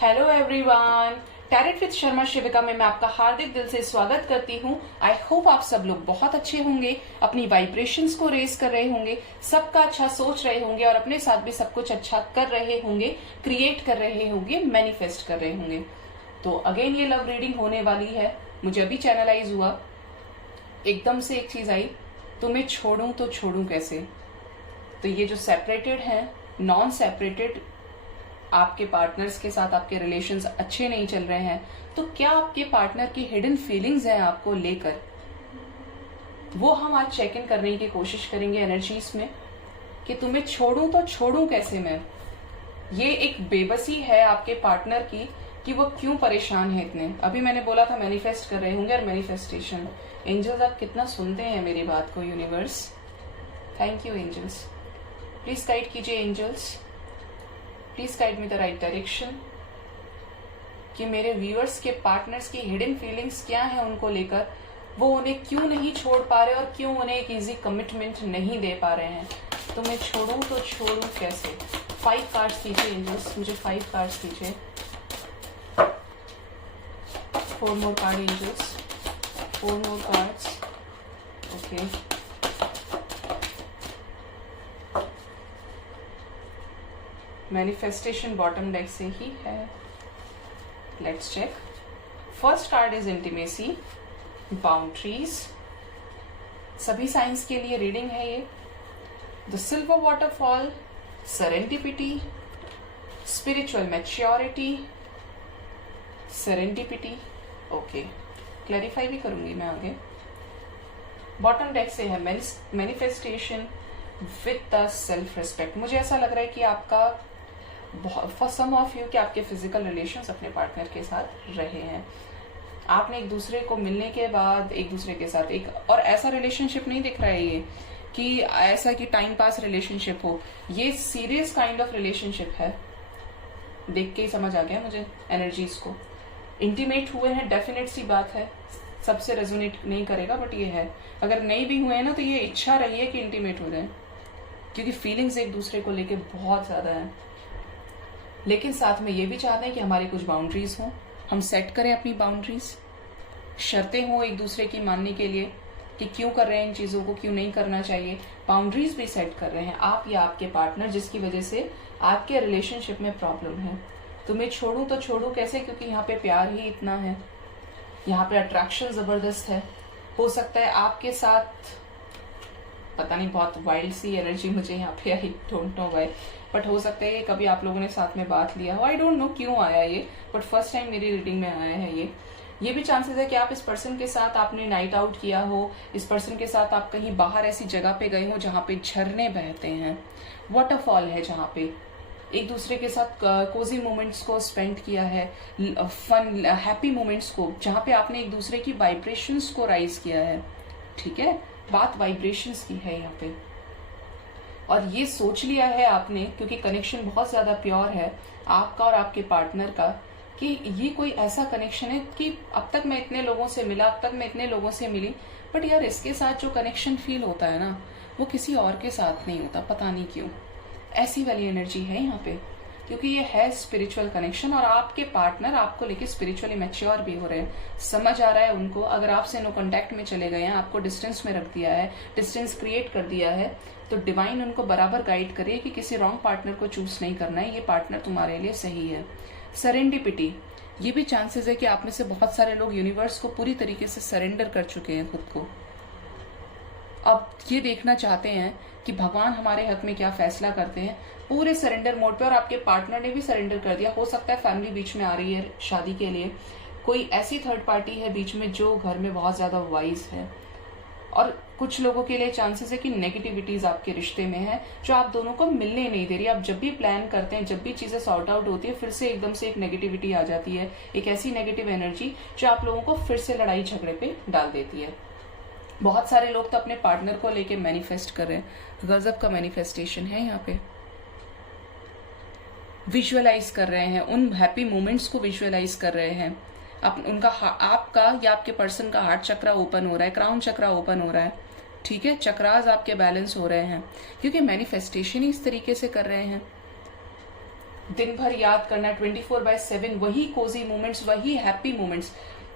Hello everyone, tarot with Sharma Shivika में मैं आपका हार्दिक दिल से स्वागत करती हूँ। आई होप आप सब लोग बहुत अच्छे होंगे, अपनी वाइब्रेशंस को रेज कर रहे होंगे, सबका अच्छा सोच रहे होंगे और अपने साथ भी सब कुछ अच्छा कर रहे होंगे, क्रिएट कर रहे होंगे, मैनिफेस्ट कर रहे होंगे। तो अगेन ये लव रीडिंग होने वाली है। मुझे अभी चैनलाइज हुआ, एकदम से एक चीज आई, तुम्हें छोड़ूं तो छोड़ूं कैसे। तो ये जो सेपरेटेड है, नॉन सेपरेटेड, आपके पार्टनर्स के साथ आपके रिलेशंस अच्छे नहीं चल रहे हैं, तो क्या आपके पार्टनर की हिडन फीलिंग्स हैं आपको लेकर, वो हम आज चेक इन करने की कोशिश करेंगे एनर्जीज में कि तुम्हें छोड़ूं तो छोड़ूं कैसे मैं। ये एक बेबसी है आपके पार्टनर की कि वो क्यों परेशान है इतने। अभी मैंने बोला था मैनिफेस्ट कर रहे होंगे, और मैनिफेस्टेशन, एंजल्स आप कितना सुनते हैं मेरी बात को universe. Thank you angels, please guide कीजिए angels, please guide me the right direction कि मेरे व्यूअर्स के पार्टनर्स की हिडन फीलिंग्स क्या है उनको लेकर, वो उन्हें क्यों नहीं छोड़ पा रहे और क्यों उन्हें एक इजी कमिटमेंट नहीं दे पा रहे हैं। तो मैं छोड़ूं तो छोड़ूं कैसे। 5 कार्ड्स दीजिए एंजल्स, मुझे 5 कार्ड्स दीजिए। 4 more card angels, 4 more cards. Okay, manifestation bottom deck से ही है। Let's check. First card is intimacy, boundaries. सभी साइंस के लिए रीडिंग है ये। The silver waterfall, serendipity, spiritual maturity, serendipity. Okay, clarify भी करूंगी मैं आगे। बॉटम डेक से है manifestation with the self respect. मुझे ऐसा लग रहा है कि आपका, फॉर सम ऑफ यू, कि आपके फिजिकल रिलेशंस अपने पार्टनर के साथ रहे हैं। आपने एक दूसरे को मिलने के बाद एक दूसरे के साथ एक, और ऐसा रिलेशनशिप नहीं दिख रहा है ये कि ऐसा कि टाइम पास रिलेशनशिप हो, ये सीरियस काइंड ऑफ रिलेशनशिप है। देख के ही समझ आ गया मुझे एनर्जीज को। इंटीमेट हुए हैं, डेफिनेट सी बात है, सबसे रेजोनेट नहीं करेगा, बट ये है। अगर नहीं भी हुए हैं ना, तो ये इच्छा रही है कि इंटीमेट हो जाए, क्योंकि फीलिंग्स एक दूसरे को लेके बहुत ज्यादा है। लेकिन साथ में ये भी चाहते हैं कि हमारी कुछ बाउंड्रीज हों, हम सेट करें अपनी बाउंड्रीज, शर्तें हों एक दूसरे की मानने के लिए कि क्यों कर रहे हैं इन चीजों को, क्यों नहीं करना चाहिए। बाउंड्रीज भी सेट कर रहे हैं आप या आपके पार्टनर, जिसकी वजह से आपके रिलेशनशिप में प्रॉब्लम है। तुम्हें छोड़ूं तो छोड़ूं कैसे, क्योंकि यहाँ पे प्यार ही इतना है, यहाँ पे अट्रैक्शन जबरदस्त है। हो सकता है आपके साथ, पता नहीं, बहुत वाइल्ड सी एनर्जी मुझे यहाँ पे, I don't know why, but हो सकता है कभी आप लोगों ने साथ में बात लिया हो। आई डोंट नो क्यों आया ये, बट फर्स्ट टाइम मेरी रीडिंग में आया है ये भी चांसेस है कि आप इस पर्सन के साथ आपने नाइट आउट किया हो, इस पर्सन के साथ आप कहीं बाहर ऐसी जगह पे गए हो जहाँ पे झरने बहते हैं, वाटरफॉल है, जहाँ पे एक दूसरे के साथ कोजी मोमेंट्स को स्पेंड किया है, फन हैप्पी मोमेंट्स को, जहाँ पे आपने एक दूसरे की वाइब्रेशंस को राइज किया है। ठीक है, बात वाइब्रेशंस की है यहाँ पे, और ये सोच लिया है आपने, क्योंकि कनेक्शन बहुत ज्यादा प्योर है आपका और आपके पार्टनर का, कि ये कोई ऐसा कनेक्शन है कि अब तक मैं इतने लोगों से मिला, अब तक मैं इतने लोगों से मिली, बट यार इसके साथ जो कनेक्शन फील होता है ना, वो किसी और के साथ नहीं होता, पता नहीं क्यों। ऐसी वाली एनर्जी है यहाँ पे, क्योंकि ये है स्पिरिचुअल कनेक्शन, और आपके पार्टनर आपको लेके स्पिरिचुअली मैच्योर भी हो रहे हैं। समझ आ रहा है उनको, अगर आपसे नो कांटेक्ट में चले गए हैं, आपको डिस्टेंस में रख दिया है, डिस्टेंस क्रिएट कर दिया है, तो डिवाइन उनको बराबर गाइड करिए कि किसी रॉन्ग पार्टनर को चूज नहीं करना है, ये पार्टनर तुम्हारे लिए सही है। सरेंडिपिटी, ये भी चांसेस है कि आप में से बहुत सारे लोग यूनिवर्स को पूरी तरीके से सरेंडर कर चुके हैं खुद को। अब ये देखना चाहते हैं कि भगवान हमारे हक में क्या फैसला करते हैं, पूरे सरेंडर मोड पे, और आपके पार्टनर ने भी सरेंडर कर दिया। हो सकता है फैमिली बीच में आ रही है शादी के लिए, कोई ऐसी थर्ड पार्टी है बीच में जो घर में बहुत ज्यादा वाइज है, और कुछ लोगों के लिए चांसेस है कि नेगेटिविटीज आपके रिश्ते में है जो आप दोनों को मिलने नहीं दे रही। आप जब भी प्लान करते हैं, जब भी चीजें सॉर्ट आउट होती है, फिर से एकदम से एक नेगेटिविटी आ जाती है, एक ऐसी नेगेटिव एनर्जी जो आप लोगों को फिर से लड़ाई झगड़े पे डाल देती है। बहुत सारे लोग तो अपने पार्टनर को लेके मैनिफेस्ट कर रहे हैं, गजब का मैनिफेस्टेशन है यहाँ पे। विजुअलाइज कर रहे हैं, उन हैप्पी मोमेंट्स को विजुअलाइज कर रहे हैं। उनका, आपका या आपके पर्सन का हार्ट चक्रा ओपन हो रहा है, क्राउन चक्रा ओपन हो रहा है, ठीक है, चक्रास आपके बैलेंस हो रहे हैं, क्योंकि मैनिफेस्टेशन ही इस तरीके से कर रहे हैं। दिन भर याद करना, 24/7 वही कोजी मोमेंट्स, वही हैप्पी मोमेंट्स।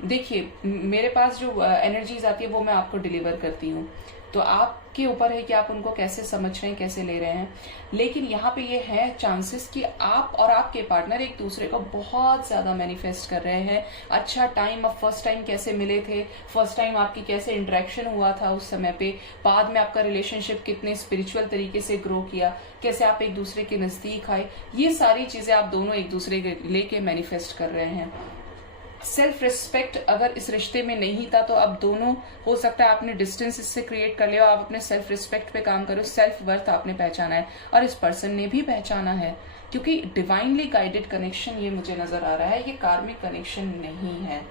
देखिए मेरे पास जो एनर्जीज आती है वो मैं आपको डिलीवर करती हूँ, तो आपके ऊपर है कि आप उनको कैसे समझ रहे हैं, कैसे ले रहे हैं। लेकिन यहाँ पे ये है चांसेस कि आप और आपके पार्टनर एक दूसरे को बहुत ज्यादा मैनिफेस्ट कर रहे हैं। अच्छा टाइम, अब फर्स्ट टाइम कैसे मिले थे, फर्स्ट टाइम आपकी कैसे इंटरेक्शन हुआ था उस समय पे, बाद में आपका रिलेशनशिप कितने स्पिरिचुअल तरीके से ग्रो किया, कैसे आप एक दूसरे के नजदीक आए, ये सारी चीजें आप दोनों एक दूसरे के लेके मैनिफेस्ट कर रहे हैं। सेल्फ रिस्पेक्ट अगर इस रिश्ते में नहीं था तो अब दोनों, हो सकता है आपने डिस्टेंस इससे क्रिएट कर लिया, आप अपने सेल्फ रिस्पेक्ट पे काम करो, सेल्फ वर्थ आपने पहचाना है और इस पर्सन ने भी पहचाना है, क्योंकि डिवाइनली गाइडेड कनेक्शन ये मुझे नजर आ रहा है, ये कार्मिक कनेक्शन नहीं है।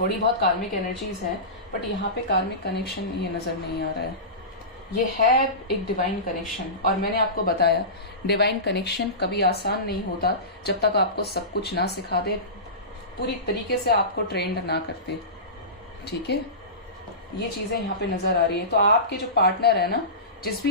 थोड़ी बहुत कार्मिक एनर्जीज है बट यहाँ पे कार्मिक कनेक्शन ये नजर नहीं आ रहा है, ये है एक डिवाइन कनेक्शन। और मैंने आपको बताया डिवाइन कनेक्शन कभी आसान नहीं होता जब तक आपको सब कुछ ना सिखा दे, पूरी तरीके से आपको ट्रेंड ना करते, ठीक है। ये चीजें यहाँ पे नजर आ रही है। तो आपके जो पार्टनर है ना, जिस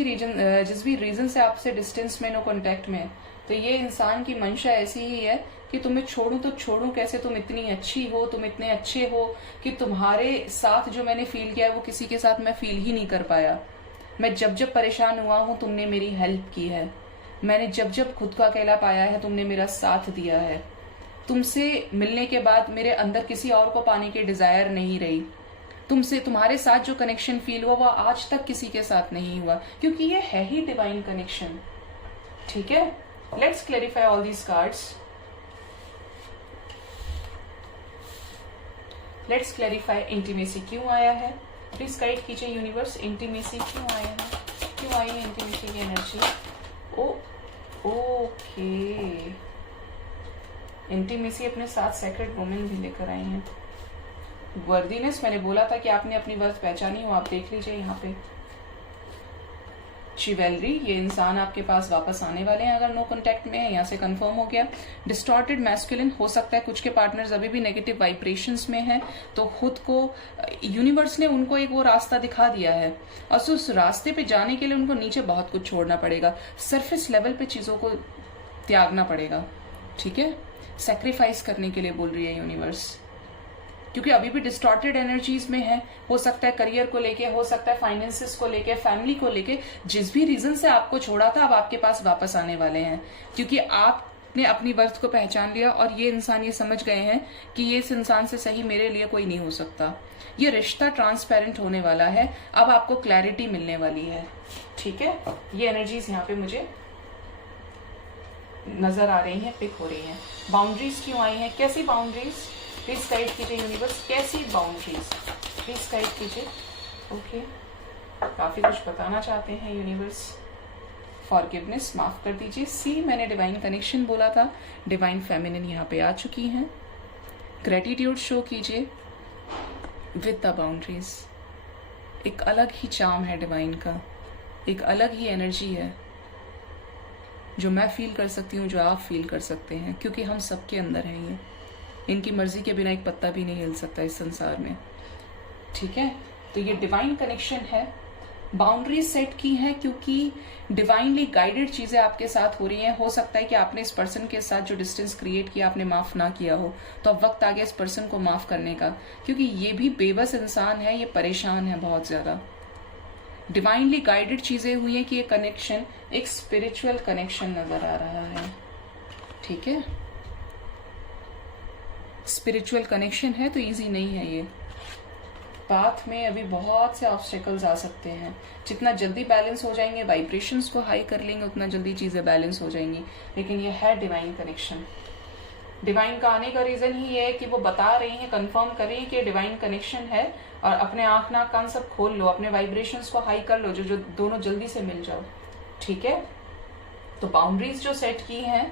भी रीजन से आपसे डिस्टेंस में, नो कांटेक्ट में, तो ये इंसान की मंशा ऐसी ही है कि तुम्हें छोड़ूं तो छोड़ूं कैसे, तुम इतनी अच्छी हो, तुम इतने अच्छे हो कि तुम्हारे साथ जो मैंने फील किया है वो किसी के साथ मैं फील ही नहीं कर पाया। मैं जब जब परेशान हुआ हूं तुमने मेरी हेल्प की है, मैंने जब जब खुद को अकेला पाया है तुमने मेरा साथ दिया है। तुमसे मिलने के बाद मेरे अंदर किसी और को पाने की डिजायर नहीं रही। तुमसे, तुम्हारे साथ जो कनेक्शन फील हुआ वो आज तक किसी के साथ नहीं हुआ, क्योंकि ये है ही डिवाइन कनेक्शन, ठीक है। Let's clarify all these cards. Let's clarify intimacy क्यों आया है, प्लीज गाइड कीजिए यूनिवर्स, इंटीमेसी क्यों आया है, क्यों आई है इंटीमेसी की एनर्जी। ओके, इंटीमेसी अपने साथ सेक्रेट वुमेन भी लेकर आई हैं। वर्दीनेस, मैंने बोला था कि आपने अपनी वर्थ पहचानी हो, आप देख लीजिए यहाँ पे। चिवेलरी, ये इंसान आपके पास वापस आने वाले हैं अगर नो कांटेक्ट में है, यहाँ से कंफर्म हो गया। डिस्टॉर्टेड मैस्कुलिन, हो सकता है कुछ के पार्टनर्स अभी भी नेगेटिव वाइब्रेशंस में हैं, तो खुद को यूनिवर्स ने उनको एक वो रास्ता दिखा दिया है और उस रास्ते पे जाने के लिए उनको नीचे बहुत कुछ छोड़ना पड़ेगा, सरफेस लेवल पे चीजों को त्यागना पड़ेगा, ठीक है। सैक्रिफाइस करने के लिए बोल रही है यूनिवर्स, क्योंकि अभी भी डिस्टॉर्टेड एनर्जीज में है। हो सकता है करियर को लेके, हो सकता है फाइनेंसेस को लेके, फैमिली को लेके, जिस भी रीजन से आपको छोड़ा था अब आपके पास वापस आने वाले हैं, क्योंकि आपने अपनी वर्थ को पहचान लिया और ये इंसान ये समझ गए हैं कि ये इस इंसान से सही मेरे लिए कोई नहीं हो सकता। ये रिश्ता ट्रांसपेरेंट होने वाला है, अब आपको क्लैरिटी मिलने वाली है, ठीक है। ये एनर्जीज यहाँ पे मुझे नजर आ रही हैं, पिक हो रही हैं। बाउंड्रीज क्यों आई हैं, कैसी बाउंड्रीज, प्लीज गाइड कीजिए यूनिवर्स, कैसी बाउंड्रीज प्लीज गाइड कीजिए। ओके, काफी कुछ बताना चाहते हैं यूनिवर्स। फॉरगिवनेस, माफ कर दीजिए। सी, मैंने डिवाइन कनेक्शन बोला था, डिवाइन फेमिनिन यहाँ पे आ चुकी हैं। ग्रेटिट्यूड शो कीजिए विद द बाउंड्रीज। एक अलग ही चार्म है डिवाइन का, एक अलग ही एनर्जी है जो मैं फील कर सकती हूँ, जो आप फील कर सकते हैं, क्योंकि हम सबके अंदर हैं। ये इनकी मर्जी के बिना एक पत्ता भी नहीं हिल सकता इस संसार में, ठीक है। तो ये डिवाइन कनेक्शन है। बाउंड्रीज सेट की हैं क्योंकि डिवाइनली गाइडेड चीजें आपके साथ हो रही हैं। हो सकता है कि आपने इस पर्सन के साथ जो डिस्टेंस क्रिएट किया आपने माफ ना किया हो, तो अब वक्त आ गया इस पर्सन को माफ करने का, क्योंकि ये भी बेबस इंसान है, ये परेशान है बहुत ज्यादा। डिवाइनली गाइडेड चीजें हुई हैं कि ये कनेक्शन एक स्पिरिचुअल कनेक्शन नजर आ रहा है, ठीक है। स्पिरिचुअल कनेक्शन है तो इजी नहीं है ये। पाथ में अभी बहुत से ऑब्स्टेकल्स आ सकते हैं। जितना जल्दी बैलेंस हो जाएंगे, वाइब्रेशंस को हाई कर लेंगे, उतना जल्दी चीजें बैलेंस हो जाएंगी। लेकिन ये है डिवाइन कनेक्शन। डिवाइन का आने का रीजन ही है कि वो बता रही हैं, कंफर्म कर रही है कि डिवाइन कनेक्शन है। और अपने आंख नाक कान सब खोल लो, अपने वाइब्रेशंस को हाई कर लो, जो दोनों जल्दी से मिल जाओ, ठीक है। तो बाउंड्रीज जो सेट की हैं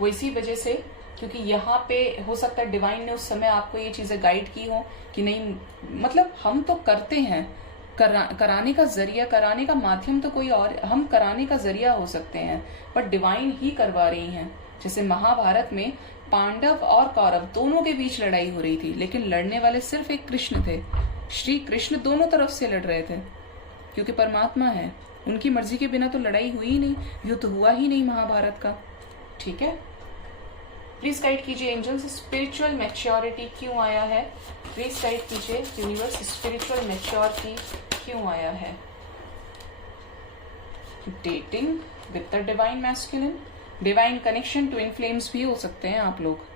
वो इसी वजह से, क्योंकि यहाँ पे हो सकता है डिवाइन ने उस समय आपको ये चीजें गाइड की हो कि नहीं, मतलब हम तो करते हैं, कराने का जरिया, कराने का माध्यम तो कोई और, हम कराने का जरिया हो सकते हैं, पर डिवाइन ही करवा रही हैं। जैसे महाभारत में पांडव और कौरव दोनों के बीच लड़ाई हो रही थी, लेकिन लड़ने वाले सिर्फ एक कृष्ण थे। श्री कृष्ण दोनों तरफ से लड़ रहे थे, क्योंकि परमात्मा है, उनकी मर्जी के बिना तो लड़ाई हुई ही नहीं, युद्ध हुआ ही नहीं महाभारत का, ठीक है। प्लीज गाइड कीजिए एंजल्स, स्पिरिचुअल मैच्योरिटी क्यों आया है? प्लीज गाइड कीजिए यूनिवर्स, स्पिरिचुअल मैच्योरिटी क्यों आया है? Dating with the divine masculine, divine connection, twin flames भी हो सकते हैं आप लोग।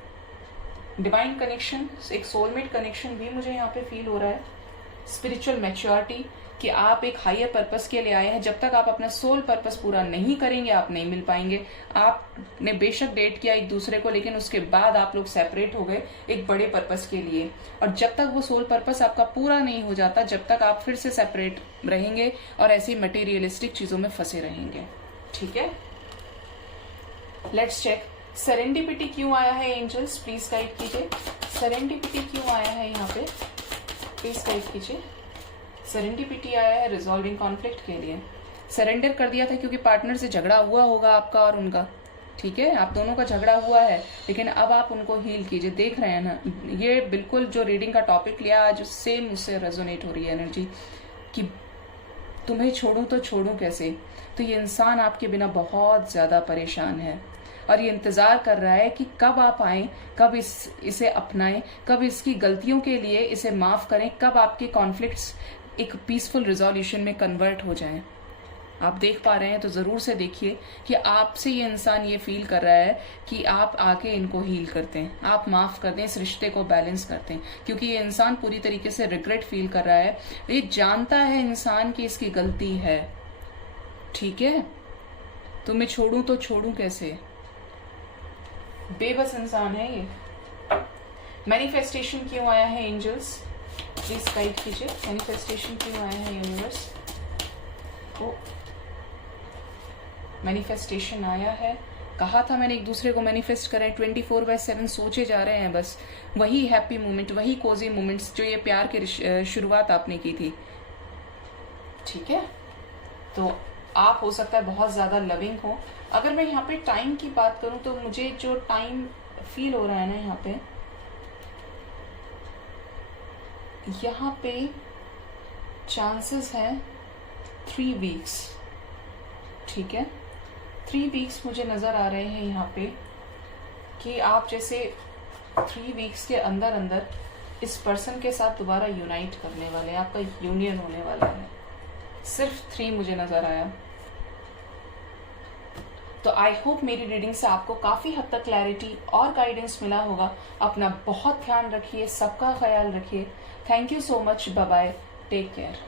डिवाइन कनेक्शन, एक सोलमेट कनेक्शन भी मुझे यहाँ पे फील हो रहा है। स्पिरिचुअल मैच्योरिटी कि आप एक हायर पर्पस के लिए आए हैं। जब तक आप अपना सोल पर्पस पूरा नहीं करेंगे आप नहीं मिल पाएंगे। आपने बेशक डेट किया एक दूसरे को, लेकिन उसके बाद आप लोग सेपरेट हो गए एक बड़े पर्पस के लिए, और जब तक वो सोल पर्पस आपका पूरा नहीं हो जाता जब तक आप फिर से सेपरेट रहेंगे और ऐसी मटेरियलिस्टिक चीजों में फंसे रहेंगे। ठीक है, लेट्स चेक सेरेंडिपिटी क्यों आया है एंजल्स, प्लीज गाइड कीजिए। सेरेंडिपिटी क्यों आया है यहाँ पे, प्लीज गाइड कीजिए। सेरेंडिपिटी आया है रिजॉल्विंग कॉन्फ्लिक्ट के लिए। सरेंडर कर दिया था क्योंकि पार्टनर से झगड़ा हुआ होगा आपका और उनका, ठीक है, आप दोनों का झगड़ा हुआ है, लेकिन अब आप उनको हील कीजिए। देख रहे हैं ना, ये बिल्कुल जो रीडिंग का टॉपिक लिया आज सेम उससे रेजोनेट हो रही है एनर्जी कि तुम्हें छोड़ूं तो छोड़ूं कैसे। तो ये इंसान आपके बिना बहुत ज्यादा परेशान है और ये इंतजार कर रहा है कि कब आप आए, कब इसे अपनाएं, कब इसकी गलतियों के लिए इसे माफ करें, कब आपके कॉन्फ्लिक्ट्स एक पीसफुल रिजोल्यूशन में कन्वर्ट हो जाएं। आप देख पा रहे हैं तो जरूर से देखिए कि आपसे ये इंसान ये फील कर रहा है कि आप आके इनको हील करते हैं, आप माफ कर दें, इस रिश्ते को बैलेंस करते हैं, क्योंकि ये इंसान पूरी तरीके से रिग्रेट फील कर रहा है। ये जानता है इंसान की इसकी गलती है, ठीक है। तो मैं छोड़ूं तो छोड़ूं कैसे, बेबस इंसान है ये। मैनिफेस्टेशन क्यों आया है एंजल्स, प्लीज गाइड कीजिए। मैनिफेस्टेशन क्यों आया है यूनिवर्स को, मैनिफेस्टेशन आया है। कहा था मैंने एक दूसरे को मैनिफेस्ट करें, 24/7 सोचे जा रहे हैं बस वही हैप्पी मोमेंट, वही कोजी मोमेंट्स जो ये प्यार की शुरुआत आपने की थी, ठीक है। तो आप हो सकता है बहुत ज्यादा लविंग हो। अगर मैं यहाँ पे टाइम की बात करूं तो मुझे जो टाइम फील हो रहा है ना यहाँ पे चांसेस हैं 3 वीक्स, ठीक है। 3 वीक्स मुझे नजर आ रहे हैं यहाँ पे कि आप जैसे 3 वीक्स के अंदर अंदर इस पर्सन के साथ दोबारा यूनाइट करने वाले हैं, आपका यूनियन होने वाला है। सिर्फ 3 मुझे नजर आया। तो आई होप मेरी रीडिंग से आपको काफी हद तक क्लैरिटी और गाइडेंस मिला होगा। अपना बहुत ध्यान रखिए, सबका ख्याल रखिए। Thank you so much, bye bye, take care.